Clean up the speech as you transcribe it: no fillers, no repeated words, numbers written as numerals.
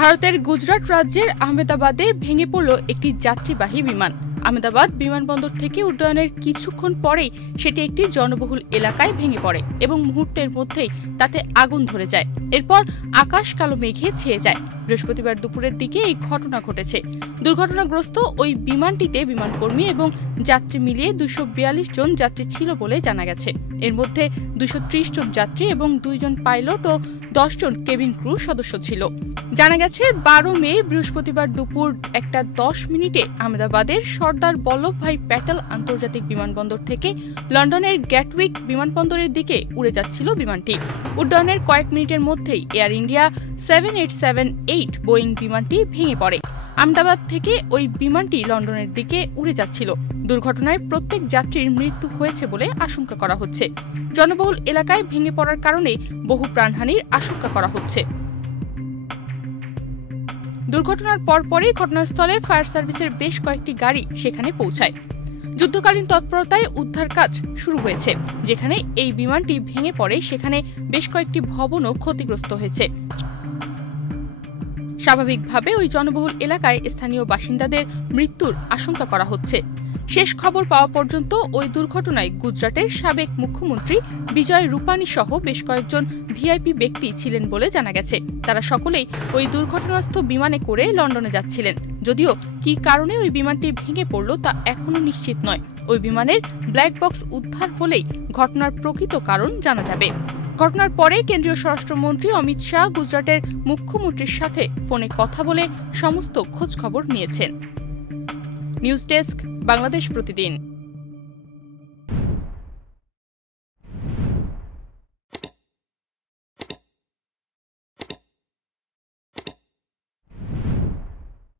ভারতের গুজরাট রাজ্যের আহমেদাবাদে ভেঙে পড়ল একটি যাত্রীবাহী বিমান। আহমেদাবাদ বিমানবন্দর থেকে উড্ডয়নের কিছুক্ষণ পরেই সেটি একটি জনবহুল এলাকায় ভেঙে পড়ে এবং মুহূর্তের মধ্যেই তাতে আগুন ধরে যায়। এরপর আকাশ কালো মেঘে ছেয়ে যায়। বৃহস্পতিবার দুপুরের দিকে এই ঘটনা ঘটেছে। দুর্ঘটনাগ্রস্ত ওই বিমানটিতে বিমানকর্মী এবং যাত্রী মিলিয়ে 242 জন যাত্রী ছিল বলে জানা গেছে। এর মধ্যে 230 জন যাত্রী এবং 2 জন পাইলট ও 10 জন কেবিন ক্রু সদস্য ছিল। জানা গেছে 12 মে বৃহস্পতিবার দুপুর 1:10 আহমেদাবাদের সর্দার বল্লভভাই প্যাটেল আন্তর্জাতিক বিমানবন্দর থেকে লন্ডনের গ্যাটউইক বিমানবন্দরের দিকে উড়ে যাচ্ছিল বিমানটি। উড্ডয়নের কয়েক মিনিটের মধ্যেই এয়ার ইন্ডিয়া 7878 বোয়িং বিমানটি ভেঙে পড়ে। আহমেদাবাদ থেকে ওই বিমানটি লন্ডনের দিকে উড়ে যাচ্ছিল। দুর্ঘটনায় প্রত্যেক যাত্রীর মৃত্যু হয়েছে বলে আশঙ্কা করা হচ্ছে। জনবহুল এলাকায় ভেঙে পড়ার কারণে বহু প্রাণহানির আশঙ্কা করা হচ্ছে। দুর্ঘটনার পরপরই ঘটনাস্থলে ফায়ার সার্ভিসের বেশ কয়েকটি গাড়ি সেখানে পৌঁছায়। যুদ্ধকালীন তৎপরতায় উদ্ধার কাজ শুরু হয়েছে। যেখানে এই বিমানটি ভেঙে পড়ে সেখানে বেশ কয়েকটি ভবনও ক্ষতিগ্রস্ত হয়েছে। স্বাভাবিকভাবে ওই জনবহুল এলাকায় স্থানীয় বাসিন্দাদের মৃত্যুর আশঙ্কা করা হচ্ছে। শেষ খবর পাওয়া পর্যন্ত ওই দুর্ঘটনায় গুজরাটের সাবেক মুখ্যমন্ত্রী বিজয় রূপানী সহ বেশ কয়েকজন ভিআইপি ব্যক্তি ছিলেন বলে জানা গেছে। তারা সকলেই ওই দুর্ঘটনাস্থ বিমানে করে লন্ডনে যাচ্ছিলেন। যদিও কী কারণে ওই বিমানটি ভেঙে পড়ল তা এখনো নিশ্চিত নয়। ওই বিমানের ব্ল্যাক বক্স উদ্ধার হলেই ঘটনার প্রকৃত কারণ জানা যাবে। ঘটনার পরে কেন্দ্রীয় স্বরাষ্ট্রমন্ত্রী অমিত শাহ গুজরাটের মুখ্যমন্ত্রীর সাথে ফোনে কথা বলে সমস্ত খোঁজ খবর নিয়েছেন। নিউজ ডেস্ক, বাংলাদেশ প্রতিদিন।